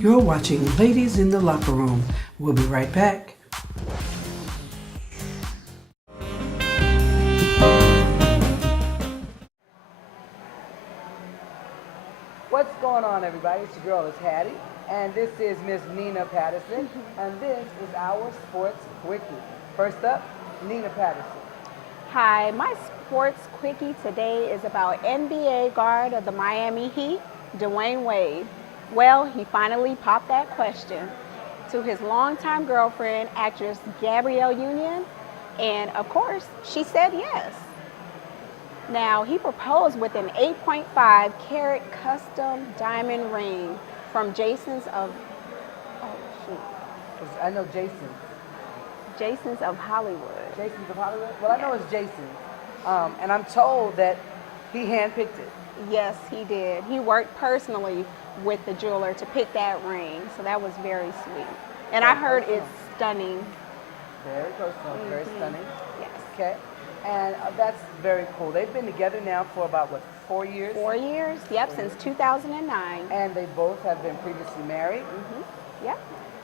You're watching Ladies in the Locker Room. We'll be right back. What's going on, everybody? It's your girl, it's Hattie, and this is Miss Nina Patterson, and this is our Sports Quickie. First up, Nina Patterson. Hi, my sports quickie today is about NBA guard of the Miami Heat, Dwayne Wade. Well, he finally popped that question to his longtime girlfriend, actress Gabrielle Union, and of course, she said yes. Now, he proposed with an 8.5 carat custom diamond ring from oh shoot, I know Jason. Jason's of Hollywood. Jason's of Hollywood? Well, I know it's Jason. And I'm told that he handpicked it. Yes, he did. He worked personally with the jeweler to pick that ring, so that was very sweet. And I heard it's stunning. Very personal, very stunning. Yes. Okay. And that's very cool. They've been together now for about, what, 4 years? 4 years? Yep, since 2009. And they both have been previously married. Yep.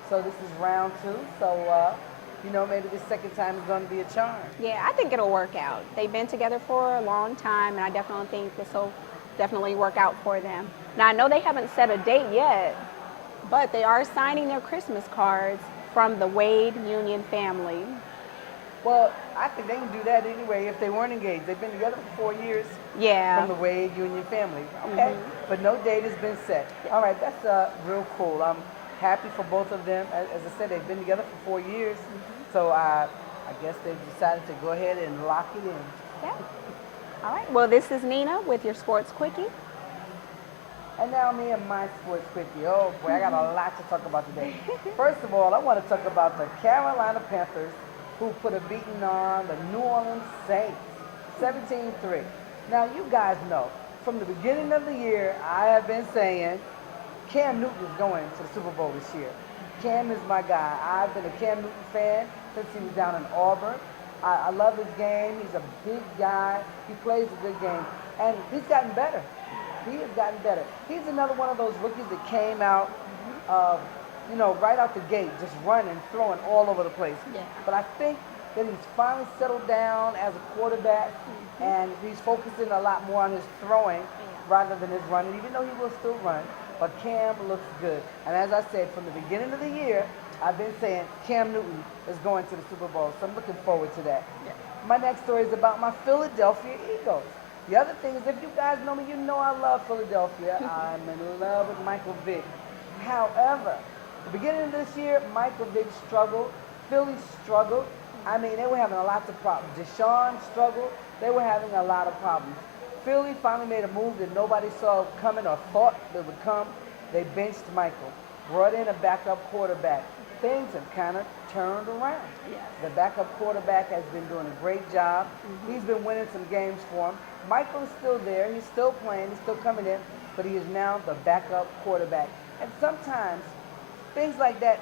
So this is round 2. So, maybe the second time is going to be a charm. Yeah, I think it'll work out. They've been together for a long time, and I definitely think this will definitely work out for them. Now, I know they haven't set a date yet, but they are signing their Christmas cards from the Wade Union family. Well, I think they can do that anyway if they weren't engaged. They've been together for 4 years Yeah. from the Wade Union family. Okay, but no date has been set. All right, that's real cool. I'm happy for both of them. As I said, they've been together for 4 years, so I guess they've decided to go ahead and lock it in. Yeah. All right. Well, this is Nina with your Sports Quickie. And now me and my sports quickie. Oh boy, I got a lot to talk about today. First of all, I want to talk about the Carolina Panthers, who put a beating on the New Orleans Saints, 17-3. Now, you guys know, from the beginning of the year, I have been saying Cam Newton is going to the Super Bowl this year. Cam is my guy. I've been a Cam Newton fan since he was down in Auburn. I love his game. He's a big guy. He plays a good game. And he's gotten better. He has gotten better. He's another one of those rookies that came out, right out the gate, just running, throwing all over the place. Yeah. But I think that he's finally settled down as a quarterback, and he's focusing a lot more on his throwing rather than his running, even though he will still run. But Cam looks good. And as I said, from the beginning of the year, I've been saying Cam Newton is going to the Super Bowl, so I'm looking forward to that. Yeah. My next story is about my Philadelphia Eagles. The other thing is, if you guys know me, you know I love Philadelphia. I'm in love with Michael Vick. However, the beginning of this year, Michael Vick struggled. Philly struggled. I mean, they were having a lot of problems. Deshaun struggled. They were having a lot of problems. Philly finally made a move that nobody saw coming or thought that would come. They benched Michael, brought in a backup quarterback. Things have kind of turned around. Yes. The backup quarterback has been doing a great job. He's been winning some games for him. Michael is still there. He's still playing. He's still coming in. But he is now the backup quarterback. And sometimes things like that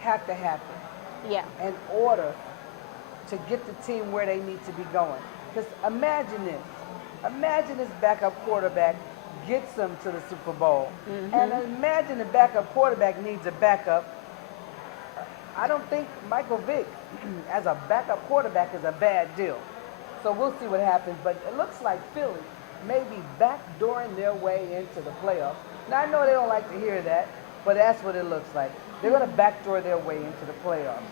have to happen Yeah. in order to get the team where they need to be going. Because imagine this. Imagine this backup quarterback gets them to the Super Bowl. And imagine the backup quarterback needs a backup. I don't think Michael Vick as a backup quarterback is a bad deal. So we'll see what happens. But it looks like Philly may be backdooring their way into the playoffs. Now, I know they don't like to hear that, but that's what it looks like. They're going to backdoor their way into the playoffs.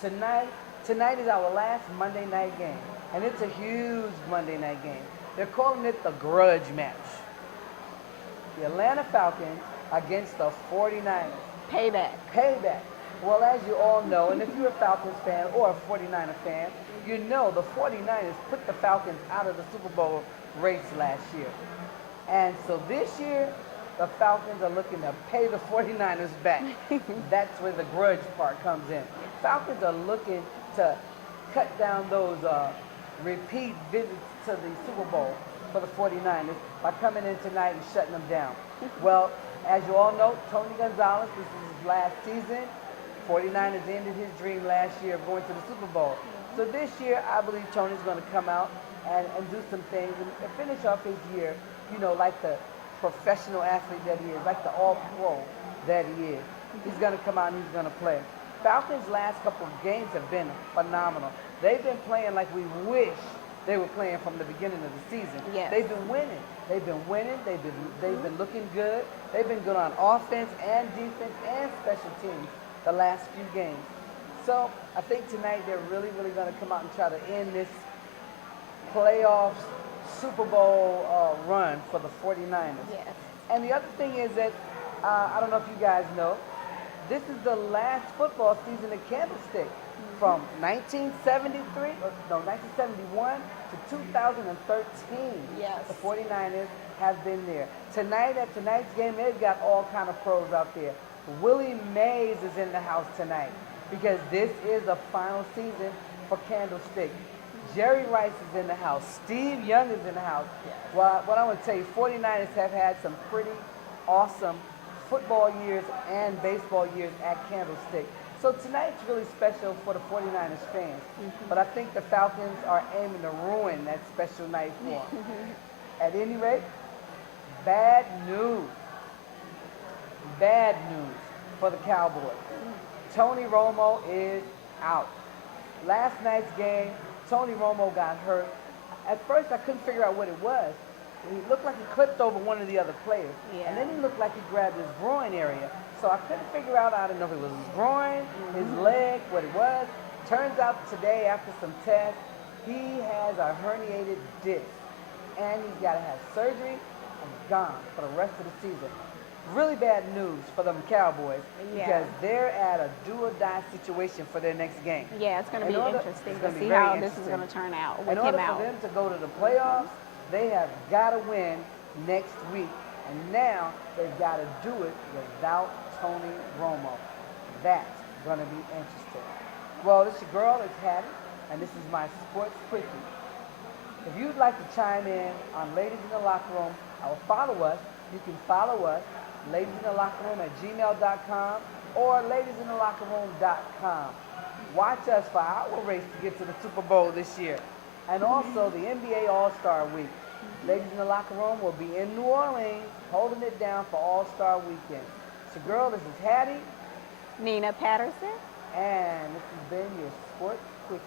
Tonight is our last Monday night game, and it's a huge Monday night game. They're calling it the grudge match. The Atlanta Falcons against the 49ers. Payback. Payback. Well, as you all know, and if you're a Falcons fan or a 49er fan, you know the 49ers put the Falcons out of the Super Bowl race last year. And so this year, the Falcons are looking to pay the 49ers back. That's where the grudge part comes in. Falcons are looking to cut down those repeat visits to the Super Bowl for the 49ers by coming in tonight and shutting them down. Well, as you all know, Tony Gonzalez, this is his last season. 49ers ended his dream last year of going to the Super Bowl. So this year, I believe Tony's going to come out and do some things and finish off his year, like the professional athlete that he is, like the all-pro that he is. He's going to come out and he's going to play. Falcons' last couple of games have been phenomenal. They've been playing like we wish they were playing from the beginning of the season. Yes. They've been winning. They've been winning. They've been looking good. They've been good on offense and defense and special teams the last few games. So I think tonight they're really, really going to come out and try to end this playoffs Super Bowl run for the 49ers. Yes. And the other thing is that, I don't know if you guys know, this is the last football season at Candlestick from 1971 to 2013. Yes. The 49ers have been there. Tonight, at tonight's game, they've got all kind of pros out there. Willie Mays is in the house tonight because this is the final season for Candlestick. Jerry Rice is in the house. Steve Young is in the house. Well, what I want to tell you, 49ers have had some pretty awesome football years and baseball years at Candlestick. So tonight's really special for the 49ers fans. But I think the Falcons are aiming to ruin that special night for them. At any rate, bad news. Bad news for the Cowboys. Tony Romo is out. Last night's game, Tony Romo got hurt. At first, I couldn't figure out what it was. He looked like he clipped over one of the other players. Yeah. And then he looked like he grabbed his groin area. So I couldn't figure out, I didn't know if it was his groin, his leg, what it was. Turns out today, after some tests, he has a herniated disc. And he's got to have surgery and gone for the rest of the season. Really bad news for them Cowboys Yeah. because they're at a do-or-die situation for their next game. Yeah, it's going to be interesting it's to gonna be see very how this is interesting. going to turn out In with order him for out. them to go to the playoffs, they have got to win next week. And now they've got to do it without Tony Romo. That's going to be interesting. Well, this is your girl, it's Hattie, and this is my Sports Quickie. If you'd like to chime in on Ladies in the Locker Room or follow us, you can follow us, ladiesintheLockerRoom@gmail.com or ladiesintheLockerRoom.com. Watch us for our race to get to the Super Bowl this year. And also the NBA All-Star Week. Ladies in the Locker Room will be in New Orleans holding it down for All-Star Weekend. So girl, this is Hattie, Nina Patterson. and this has been your Sports Quickie.